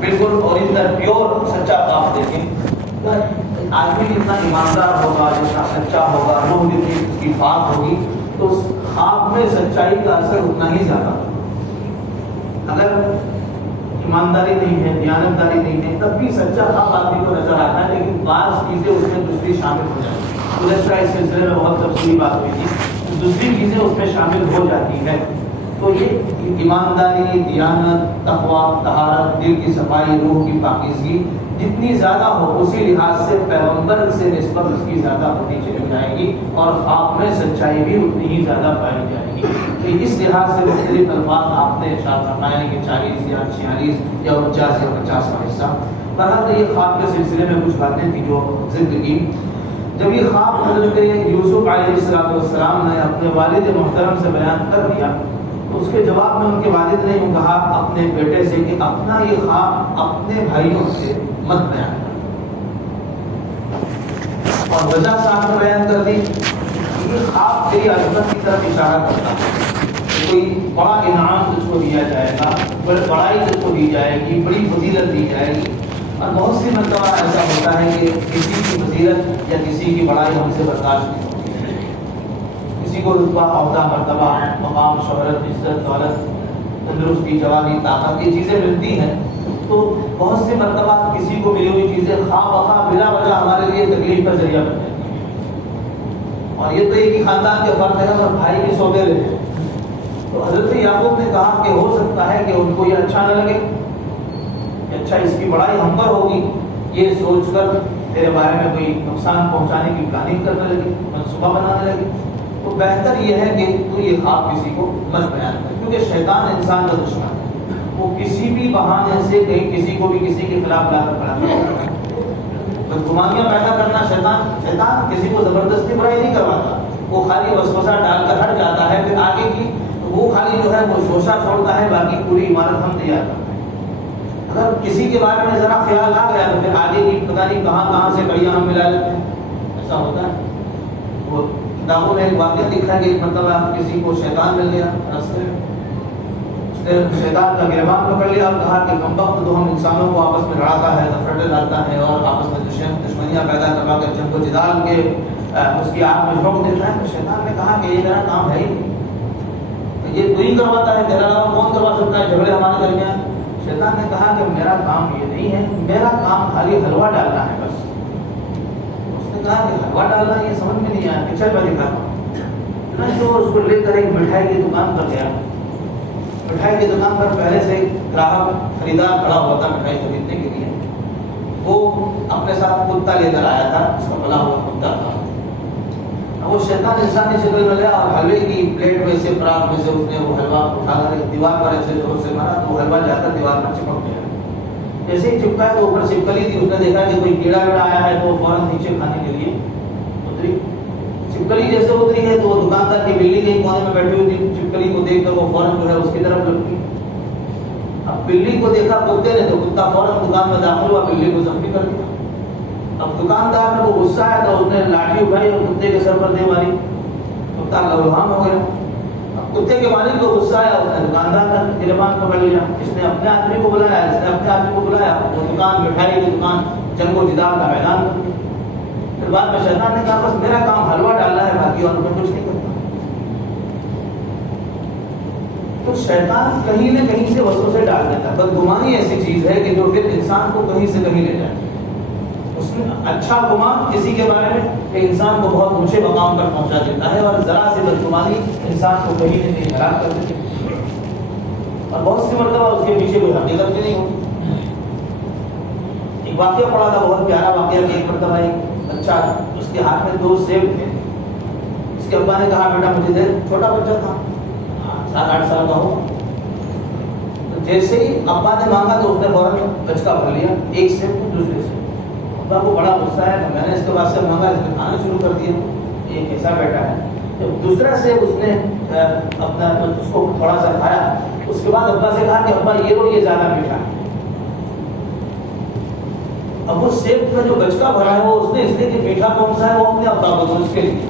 بالکل original pure سچا خواب دیکھیں، آدمی جتنا ایماندار ہوگا، جتنا سچا ہوگا، روح جتنی اس کی بات ہوگی، تو اس خواب میں سچائی کا اثر اتنا ہی زیادہ ہوگا۔ اگر ایمانداری نہیں ہے، دیانتداری نہیں ہے، تب بھی سچا خواب آدمی کو نظر آتا ہے، لیکن بعض چیزیں اس میں دوسری شامل ہو جاتی ہیں۔ گزشتہ اس سلسلے میں بہت تفصیلی بات ہوئی تھی، دوسری چیزیں اس میں شامل ہو جاتی ہیں۔ تو یہ ایمانداری، دیانت، تقویٰ، طہارت، دل کی صفائی، روح کی پاکیزگی جتنی زیادہ ہو، اسی لحاظ سے پیغمبر سے نسبت اس کی زیادہ ہوتی چلی جائے گی، اور خواب میں سچائی بھی اتنی ہی زیادہ پائی جائے گی۔ تو اس لحاظ سے مختلف الفاظ آپ نے ارشاد فرمایا کہ 40 یا 46 یا 49 یا 50 کا حصہ۔ بہرحال یہ خواب کے سلسلے میں کچھ باتیں تھیں جو ذکر کی۔ جب یہ خواب حضرت یوسف علیہ السلام نے اپنے والد محترم سے بیان کر دیا، تو اس کے جواب میں ان کے والد نے یوں کہا اپنے بیٹے سے کہ اپنا یہ خواب اپنے بھائیوں سے مت بیان کر، اور وجہ صاحب نے بیان کر دی کہ یہ خواب تیری عظمت کی طرف اشارہ کرتا ہے، کوئی بڑا انعام تجھ کو دیا جائے گا، بڑائی تجھ کو دی جائے گی، بڑی فضیلت دی جائے گی۔ اور بہت سی مرتبہ ایسا ہوتا ہے کہ کسی کی فضیلت یا کسی کی بڑائی ہم سے برداشت نہیں ہوتی ہے، کسی کو رتبہ، عہدہ، مرتبہ، مقام، شہرت، عزت، دولت، تندرستی، جوانی، طاقت، یہ چیزیں ملتی ہیں، تو بہت سی مرتبہ کسی کو ملی ہوئی چیزیں خواہ بخواہ بلا وجہ ہمارے لیے تکلیف کا ذریعہ بن جاتی ہیں، اور یہ تو ایک ہی خاندان کے فرد ہے اور بھائی کے سودے ہیں۔ تو حضرت یعقوب نے کہا کہ ہو سکتا ہے کہ ان کو یہ اچھا نہ لگے، اچھا اس کی بڑائی ہم پر ہوگی، یہ سوچ کر تیرے بارے میں کوئی نقصان پہنچانے کی پلاننگ کرنے لگے، منصوبہ بنانے لگے۔ تو بہتر یہ ہے کہ تو یہ خواب کسی کو مت بیان کر، کیونکہ شیطان انسان کا دشمن ہے، وہ کسی بھی بہانے سے کہیں کسی کو بھی کسی کے خلاف لا کر کھڑا کرتا ہے۔ بدگمانیاں پیدا کرنا شیطان کسی کو زبردستی برائی نہیں کرواتا، وہ خالی وسوسہ ڈال کر ہٹ جاتا ہے، پھر آگے کی وہ خالی جو ہے وہ شوشہ چھوڑتا ہے، باقی پوری عمارت ہم تیار کرتے ہیں۔ اگر کسی کے بارے میں ذرا خیال آ گیا تو پھر آگے کی پتہ نہیں کہاں سے کڑیاں ہم ملا لیتے ہیں، ایسا ہوتا ہے۔ وہ کتابوں میں ایک واقعہ لکھا ہے کہ ایک مرتبہ کسی کو شیطان مل گیا راستے میں، اس نے شیطان کا گربان پکڑ لیا اور کہا کہ کمبخت تو ہم انسانوں کو آپس میں لڑاتا ہے، نفرتیں ڈالتا ہے اور آپس میں دشمنیاں پیدا کروا کر جنگ و جدال کے اس کی آگ میں جھونک دیتا ہے۔ تو شیطان نے کہا کہ یہ میرا کام ہے ہی نہیں، یہ تو ہی کرواتا ہے، میرا علاوہ کون کروا سکتا ہے جھگڑے ہمارے درمیان۔ شیطان نے کہا کہ میرا کام یہ نہیں ہے، میرا کام خالی حلوہ ڈالنا ہے بس۔ اس نے کہا کہ حلوہ ڈالنا یہ سمجھ میں نہیں آیا، پچھل میں دکھاتا ہوں۔ تو اس کو لے کر ایک مٹھائی کی دکان پر گیا، مٹھائی کی دکان پر پہلے سے گراہک خریدار کھڑا ہوا تھا مٹھائی خریدنے کے لیے، وہ اپنے ساتھ کتا لے کر آیا تھا، اس کا بنا ہوا کتا تھا۔ وہ شیطان انسانی شکل میں گیا اور حلوے کی پلیٹ میں سے پراغ میں سے اس نے وہ حلوہ اٹھا کر دیوار پر ایسے زور سے مارا تو وہ حلوہ جا کر دیوار پر چپک گیا۔ جیسے ہی چپکا تو اوپر چپکلی تھی، اس نے دیکھا کہ کوئی کیڑا ویڑا آیا ہے تو وہ فوراً نیچے کھانے کے لیے اتری۔ چپکلی جیسے اتری ہے تو وہ دکاندار کی بلی کہیں کونے میں بیٹھی ہوئی تھی، چپکلی کو دیکھ کر وہ فوراً جو ہے اس کی طرف لپکی۔ اب بلی کو دیکھا کتے نے تو کتا فوراً دکان میں داخل ہوا، بلی کو زخمی کر دیا۔ اب دکاندار میں وہ غصہ آیا تو اس نے لاٹھی اٹھائی اور کتے کے سر پر دے ماری، کتا لہوہام ہو گیا۔ اب کتے کے مالک کو غصہ آیا، اس نے دکاندار کا گربان پکڑ لیا، اس نے اپنے آدمی کو بلایا، وہ دکان مٹھائی کی دکان جنگ و جدال کا میدان بن گیا۔ پھر بعد میں شیطان نے کہا بس میرا کام حلوہ ڈالنا ہے، باقی اور میں کچھ نہیں کرتا۔ تو شیطان کہیں نہ کہیں سے وسوسے ڈال دیتا ہے۔ بدگمانی ایسی چیز ہے کہ جو پھر انسان کو کہیں سے کہیں لے جائے۔ اس میں اچھا گمان کسی کے بارے میں کہ انسان کو بہت اونچے مقام پر پہنچا دیتا ہے، اور ذرا سی بدگمانی انسان کو کہیں نہ کہیں ہلاک کر دیتی ہے، اور بہت سی مرتبہ اس کے پیچھے کوئی حقیقت بھی نہیں ہوتی۔ ایک واقعہ پڑا تھا، بہت پیارا واقعہ کہ ایک مرتبہ ایک بچہ، اس کے ہاتھ میں 2 سیب تھے۔ اس کے ابا نے کہا بیٹا مجھے دے، چھوٹا بچہ تھا، 7-8 سال کا ہو۔ جیسے ہی ابا نے مانگا تو اس نے فوراً بچکا بھر لیا، ایک سیب کو دوسرے سے۔ ابا کو بڑا غصہ ہے، تو میں نے اس کے بعد سے مانگا، اس نے کھانا شروع کر دیا، یہ کیسا بیٹا ہے۔ جب دوسرا سیب اس نے اپنا اس کو تھوڑا سا کھایا، اس کے بعد ابا سے کہا کہ ابا یہ لو، یہ زیادہ میٹھا ہے۔ اب وہ سیب کا جو بچکا بھرا ہے وہ اس نے اس لیے کہ میٹھا کون سا ہے وہ اپنے ابا کو دو اس کے لیے،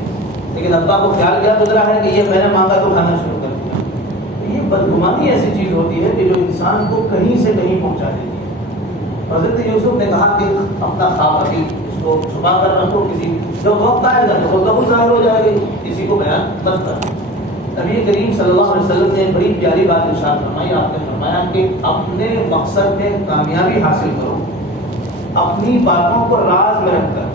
لیکن ابا کو خیال کیا گزرا ہے کہ یہ میں نے مانگا تو کھانا شروع کر دیا۔ یہ بدگمانی ایسی چیز ہوتی ہے کہ جو انسان کو کہیں سے کہیں پہنچا دیتی ہے۔ حضرت یوسف نے کہا کہ اپنا خواب ابھی اس کو چھپا کر رکھو، کسی جب وقت آئے گا تو وہ ظاہر ہو جائے گی، کسی کو بیان مت کرنا۔ نبی کریم صلی اللہ علیہ وسلم نے بڑی پیاری بات ارشاد فرمائی، آپ نے فرمایا کہ اپنے مقصد میں کامیابی حاصل کرو اپنی باتوں کو راز میں رکھ کر،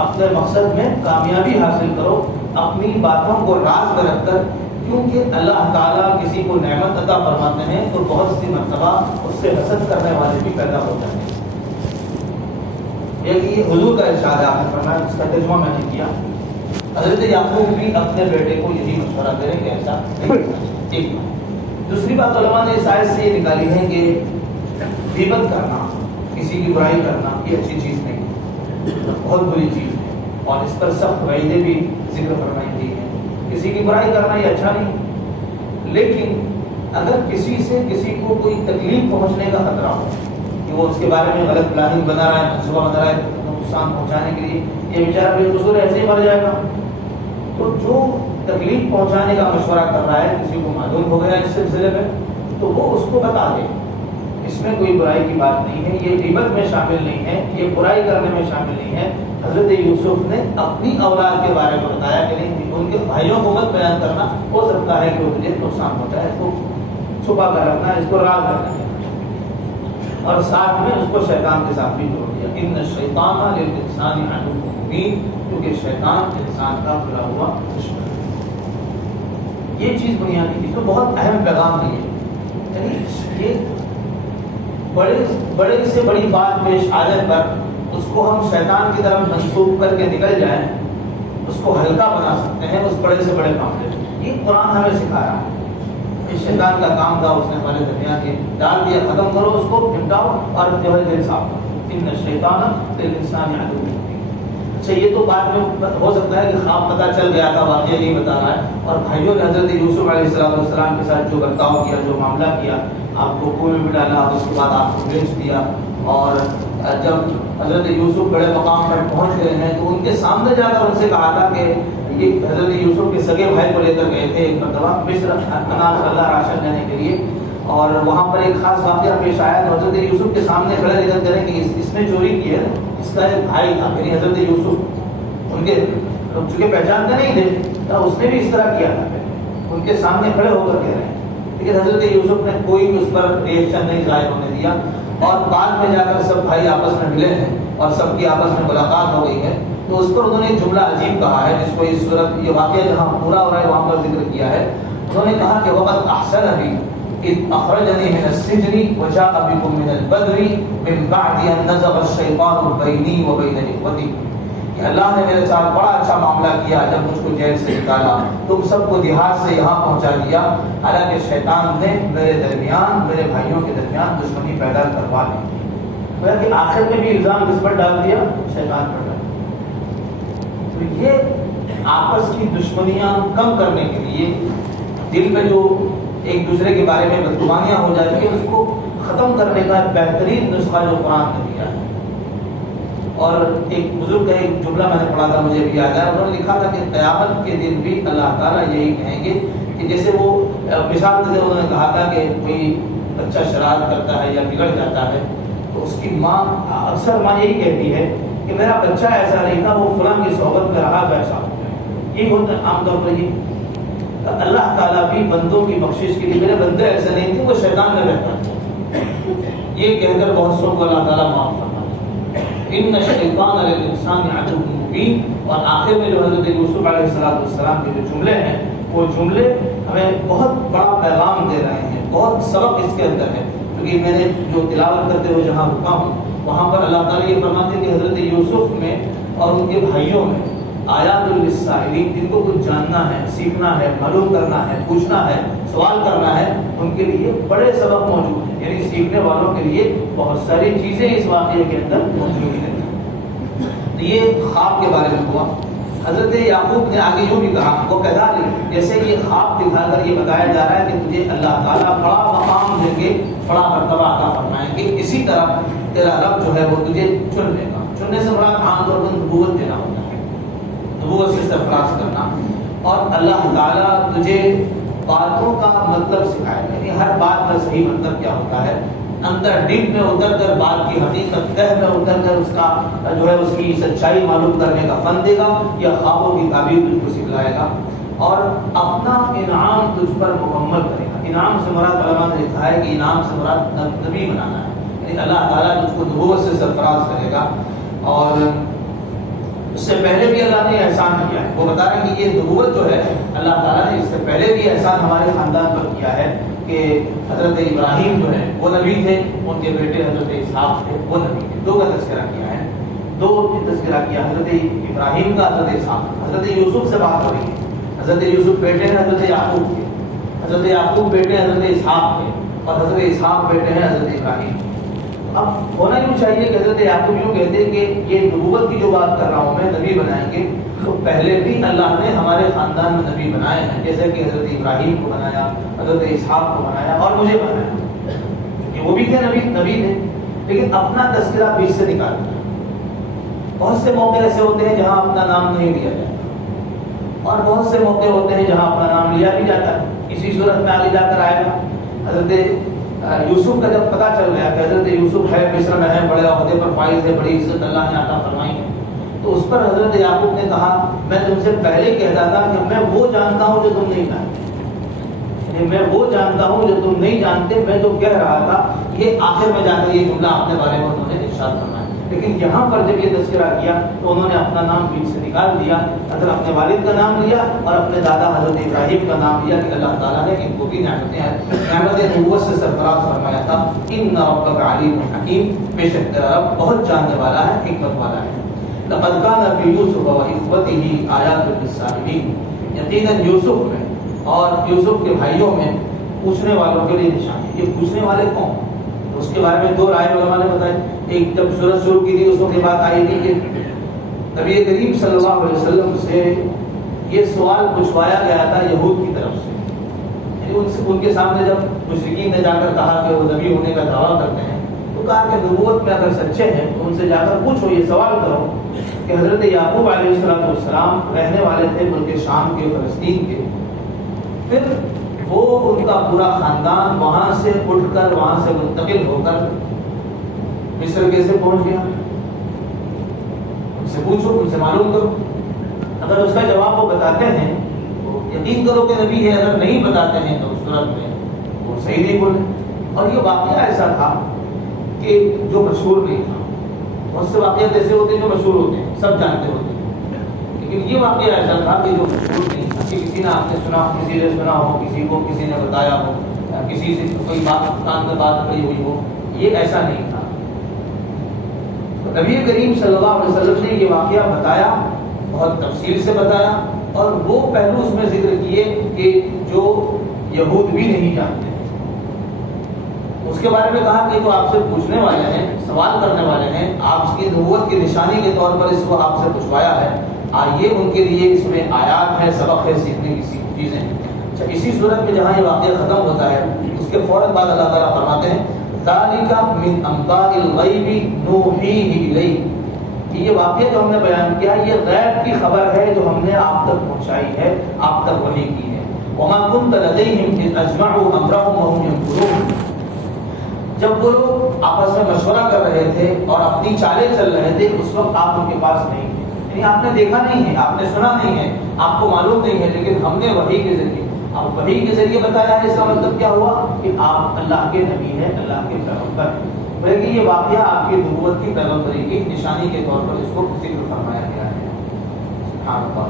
اپنے مقصد میں کامیابی حاصل کرو اپنی باتوں کو راز میں رکھ کر، کیونکہ اللہ تعالیٰ کسی کو نعمت عطا فرماتے ہیں تو بہت سی مرتبہ اس سے حسد کرنے والے بھی پیدا ہو جاتے ہیں۔ یہ حضور کا ارشاد ہے، آپ نے فرمایا، اس کا ترجمہ میں نے کیا۔ حضرت یعقوب بھی اپنے بیٹے کو یہی مشورہ دے رہے کہ ایسا نہیں۔ ایک دوسری بات علماء نے اس آیت سے یہ نکالی ہے کہ غیبت کرنا، کسی کی برائی کرنا، یہ اچھی چیز نہیں، بہت بری چیز ہے، اور اس پر سخت وعیدیں بھی ذکر فرمائی گئی ہیں۔ کسی کی برائی کرنا یہ اچھا نہیں، لیکن اگر کسی سے کسی کو کوئی تکلیف پہنچنے کا خطرہ ہو کہ وہ اس کے بارے میں غلط پلاننگ بنا رہا ہے، منصوبہ بنا رہا ہے نقصان پہنچانے کے لیے، یہ بیچارہ بے قصور ایسے ہی مر جائے گا، تو جو تکلیف پہنچانے کا مشورہ کر رہا ہے، کسی کو معلوم ہو گیا اس سلسلے میں، تو وہ اس کو بتا دے، اس میں کوئی برائی کی بات نہیں ہے، یہ غیبت میں شامل نہیں ہے، یہ برائی کرنے میں شامل نہیں ہے۔ حضرت یوسف نے اپنی اولاد کے بارے میں بتایا کہ نہیں، ان کے بھائیوں کو مت بیان کرنا، ہو سکتا ہے کہ وہ تجھے نقصان پہنچائے، اس کو چھپا کر رکھنا، اس کو راز رکھنا، اور ساتھ میں اس کو شیطان کے ساتھ بھی جوڑ دیا، ان الشیطان للانسان عدو مبین، کیونکہ شیطان انسان کا بھلا ہوا دشمن ہے۔ یہ چیز بنیادی چیز، تو بہت اہم پیغام ہے، یعنی یہ بڑے سے بڑی بات پیش آنے پر اس کو ہم شیطان کی طرف منسوخ کر کے نکل جائیں، اس کو ہلکا بنا سکتے ہیں اس بڑے سے بڑے معاملے میں۔ یہ قرآن ہمیں سکھا رہا ہے کہ شیطان کا کام تھا، اس نے ہمارے درمیان یہ ڈال دیا، ختم کرو اس کو، نپٹاؤ اور دل صاف کرو، ان الشیطان للانسان عدو مبین۔ اچھا، یہ تو بعد میں ہو سکتا ہے کہ خواب پتہ چل گیا تھا، واقعہ نہیں بتا رہا ہے، اور بھائیوں نے حضرت یوسف علیہ السلام کے ساتھ جو برتاؤ کیا، جو معاملہ کیا، آپ کو کنویں میں ڈالا، اس کے بعد آپ کو بیچ دیا، اور جب حضرت یوسف بڑے مقام پر پہنچ گئے ہیں تو ان کے سامنے جا کر ان سے کہا تھا کہ یہ حضرت یوسف کے سگے بھائی کو لے کر گئے تھے ایک مرتبہ مصر اناج اللہ راشن لینے کے لیے، اور وہاں پر ایک خاص واقعہ پیش آیا تو حضرت یوسف کے سامنے کھڑے لے کر کریں کہ اس نے چوری کی ہے، اس کا ایک بھائی تھا، یعنی حضرت یوسف، ان کے چونکہ پہچانتے نہیں تھے، اس نے بھی اس طرح کیا تھا، ان کے سامنے کھڑے ہو کر کہہ رہے ہیں، لیکن حضرت یوسف نے کوئی بھی اس پر ریئیکشن نہیں ظاہر ہونے دیا، اور بعد میں جا کر سب بھائی آپس میں ملے ہیں اور سب کی آپس میں ملاقات ہو گئی ہے، تو اس پر انہوں نے ایک جملہ عجیب کہا ہے، جس کو اس صورت یہ واقعہ جہاں پورا ہو رہا ہے وہاں پر ذکر کیا ہے۔ انہوں نے کہا کہ وقت احسن ابھی اذ اخرجنی من السجن وجاء بكم من البدر من بعد ان نزغ الشیطان بینی وبین اخوتی، کہ اللہ نے میرے ساتھ بڑا اچھا معاملہ کیا، جب مجھ کو جیل سے نکالا، تم سب کو دیہات سے یہاں پہنچا دیا، حالانکہ شیطان نے میرے درمیان، میرے بھائیوں کے درمیان دشمنی پیدا کروا دی، کہ آخر میں بھی الزام کس پر ڈال دیا؟ شیطان پر ڈال دیا۔ تو یہ آپس کی دشمنیاں کم کرنے کے لیے، دل میں جو ایک دوسرے کے بارے میں بدگمانیاں ہو جاتی ہیں، اس کو ختم کرنے کا بہترین نسخہ جو قرآن نے دیا ہے۔ اور ایک بزرگ کا ایک جملہ میں نے پڑھا تھا، مجھے بھی یاد ہے، انہوں نے لکھا تھا کہ قیامت کے دن بھی اللہ تعالیٰ یہی کہیں گے کہ جیسے وہ مثال سے انہوں نے کہا تھا کہ کوئی بچہ شرارت کرتا ہے یا بگڑ جاتا ہے تو اس کی ماں، اکثر ماں یہی کہتی ہے کہ میرا بچہ ایسا نہیں تھا، وہ فلاں کی صحبت میں رہا ویسا ہو گیا۔ یہ ہوتا ہے عام طور پر، یہ اللہ تعالیٰ بھی بندوں کی بخشش کے لیے، میرے بندے ایسے نہیں تھے، وہ شیطان میں رہتا تھا، یہ کہہ کر بہت سو کو اللہ تعالیٰ معاف فرماتا ہے۔ ان الشیطان للانسان عدو مبین، اور آخر میں جو حضرت یوسف علیہ السلام کے جو جملے ہیں، وہ جملے ہمیں بہت بڑا پیغام دے رہے ہیں، بہت سبق اس کے اندر ہے، کیونکہ میں نے جو تلاوت کرتے ہوئے جہاں رکا ہوں وہاں پر اللہ تعالیٰ یہ فرماتے ہیں کہ حضرت یوسف میں اور ان کے بھائیوں میں آیات للسائلین، جن کو کچھ جاننا ہے، سیکھنا ہے، معلوم کرنا ہے، پوچھنا ہے، سوال کرنا ہے، ان کے لیے بڑے سبق موجود ہیں، یعنی سیکھنے والوں کے لیے بہت ساری چیزیں اس واقعے کے اندر موجود ہیں۔ تو یہ خواب کے بارے میں ہوا۔ حضرت یعقوب نے آگے یوں بھی کہا، وہ کذالک، جیسے یہ خواب دکھا کر یہ بتایا جا رہا ہے کہ تجھے اللہ تعالیٰ بڑا مقام دیں گے، بڑا مرتبہ عطا فرمائیں گے، اسی طرح تیرا رب جو ہے وہ تجھے چن لے گا۔ چننے سے بڑا عام طور پر نبوت دینا ہوتا ہے، نبوت سے سرفراز کرنا، اور اللہ تعالیٰ تجھے باتوں کا مطلب سکھائے گا، یعنی ہر بات کا صحیح مطلب کیا ہوتا ہے، اندر ڈیپ میں اتر کر بات کی حقیقت تہ میں اتر کر اس کا جو ہے اس کی سچائی معلوم کرنے کا فن دے گا، یا خوابوں کی تعبیر تجھ کو سکھلائے گا اور اپنا انعام تجھ پر مکمل کرے گا۔ انعام سے مراد علماء نے لکھا ہے کہ انعام سے مراد نبی بنانا ہے، یعنی اللہ تعالیٰ تجھ کو نبوت سے سرفراز کرے گا۔ اور اس سے پہلے بھی اللہ نے احسان کیا ہے، وہ بتا رہے ہیں کہ یہ نبوت جو ہے اللہ تعالیٰ نے اس سے پہلے بھی احسان ہمارے خاندان پر کیا ہے کہ حضرت ابراہیم جو ہے وہ نبی تھے، ان کے بیٹے حضرت اسحاق تھے وہ نبی تھے۔ دو کا تذکرہ کیا ہے، دو تذکرہ کیا، حضرت ابراہیم کا، حضرت اسحاق۔ حضرت یوسف سے بات ہو رہی ہے، حضرت یوسف بیٹے ہیں حضرت یعقوب کے، حضرت یعقوب بیٹے ہیں حضرت اسحاق کے، اور حضرت اسحاق بیٹے ہیں حضرت ابراہیم۔ اب ہونا یوں چاہیے کہ حضرت یعقوب یوں کہتے ہیں کہ یہ نبوت کی جو بات کر رہا ہوں میں، نبی بنائیں گے تو پہلے بھی اللہ نے ہمارے خاندان میں نبی بنائے ہیں، جیسے کہ حضرت ابراہیم کو بنایا، حضرت اسحاق کو بنایا اور مجھے بنایا، کہ وہ بھی تھے نبی تھے، لیکن اپنا تذکرہ بیچ سے نکال دیا۔ بہت سے موقع ایسے ہوتے ہیں جہاں اپنا نام نہیں لیا جاتا، اور بہت سے موقع ہوتے ہیں جہاں اپنا نام لیا بھی جاتا ہے۔ اسی صورت میں آگے جا کر آئے گا، حضرت یوسف کا جب پتہ چل گیا کہ حضرت یوسف ہے، مصر میں ہے، بڑے عہدے پر فائز ہے، بڑی عزت اللہ نے عطا فرمائی ہے، تو اس پر حضرت یعقوب نے کہا میں تم سے پہلے کہتا تھا کہ میں وہ جانتا ہوں جو تم نہیں جانتے، میں وہ جانتا ہوں جو تم نہیں جانتے، میں جو کہہ رہا تھا یہ آخر میں جا کر یہ جملہ اپنے بارے میں انہوں نے ارشاد فرمایا۔ لیکن یہاں پر جب یہ تذکرہ کیا تو انہوں نے اپنا نام بیچ سے نکال دیا، حضرت اپنے والد کا نام لیا اور اپنے دادا حضرت ابراہیم کا نام لیا کہ اللہ تعالیٰ نے ان کو بھی نعمت نبوت سے سرفراز فرمایا تھا۔ ان ربک علیم حکیم، بے شک تیرا رب بہت جاننے والا ہے، حکمت والا ہے۔ لقد كان في يوسف واخوته آیات للسائلین، یقیناً یوسف میں اور یوسف کے بھائیوں میں پوچھنے والوں کے لیے نشانی۔ یہ پوچھنے والے کون؟ اس کے بارے میں دو رائے علماء نے بتائی۔ ایک جب سورت شروع کی تھی اس وقت بات آئی تھی کہ نبی کریم صلی اللہ علیہ وسلم سے یہ سوال پوچھوایا گیا تھا یہود کی طرف سے، یعنی ان کے سامنے جب مشرکین نے جا کر کہا کہ وہ نبی ہونے کا دعویٰ کرتے ہیں تو کہا کہ نبوت میں اگر سچے ہیں تو ان سے جا کر پوچھو، یہ سوال کرو کہ حضرت یعقوب علیہ السلام رہنے والے تھے ملک شام کے، فلسطین کے، پھر وہ ان کا پورا خاندان وہاں سے اٹھ کر وہاں سے منتقل ہو کر مصر کیسے پہنچ گیا؟ ان سے پوچھو، ان سے معلوم کرو۔ اگر اس کا جواب وہ بتاتے ہیں تو یقین کرو کہ نبی ہے، اگر نہیں بتاتے ہیں تو اس صورت میں وہ صحیح نہیں بولے۔ اور یہ واقعہ ایسا تھا کہ جو مشہور نہیں تھا، بہت سے واقعات ایسے ہوتے ہیں جو مشہور ہوتے ہیں، سب جانتے ہوتے ہیں، لیکن یہ واقعہ ایسا تھا کہ جو مشہور نہیں تھا، کہ کسی نے آپ نے سنا، کسی نے سنا ہو، کسی کو کسی نے بتایا ہو، کسی سے کوئی بات کان میں بات پڑی ہوئی ہو، یہ ایسا نہیں تھا۔ تو نبی کریم صلی اللہ علیہ وسلم نے یہ واقعہ بتایا، بہت تفصیل سے بتایا، اور وہ پہلو اس میں ذکر کیے کہ جو یہود بھی نہیں جانتے، اس کے بارے میں کہا کہ تو آپ سے پوچھنے والے ہیں، سوال کرنے والے ہیں، آپ اس کی نبوت کی نشانی کے طور پر اس کو آپ سے پوچھوایا ہے، آئیے ان کے لیے اس میں آیات ہے، سبق ہے، سیکھنے کی چیزیں ہیں۔ اچھا، اسی صورت میں جہاں یہ واقعہ ختم ہوتا ہے اس کے فوراً بعد اللہ تعالیٰ فرماتے ہیں ذَلِكَ مِنْ أَنْبَاءِ الْغَيْبِ نُوحِيهِ إِلَيْكَ، کہ یہ واقعہ جو ہم نے بیان کیا یہ غیب کی خبر ہے جو ہم نے آپ تک پہنچائی ہے، آپ تک وحی کی ہے۔ وَمَا كُنْتَ لَدَيْهِمْ إِذْ أَجْمَعُوا أَمْرَهُمْ وَهُمْ يَمْكُرُونَ، جب وہ لوگ آپس میں مشورہ کر رہے تھے اور اپنی چالیں چل رہے تھے اس وقت آپ ان کے پاس نہیں تھے، یعنی آپ نے دیکھا نہیں ہے، آپ نے سنا نہیں ہے، آپ کو معلوم نہیں ہے، لیکن ہم نے وحی کے ذریعے، اب وحی کے ذریعے بتایا ہے، اس کا مطلب کیا ہوا کہ آپ اللہ کے نبی ہیں، اللہ کے پیغمبر ہیں، بلکہ یہ واقعہ آپ کی نبوت کی پیغمبری کی نشانی کے طور پر اس کو ذکر فرمایا گیا ہے۔ سبحان اللہ۔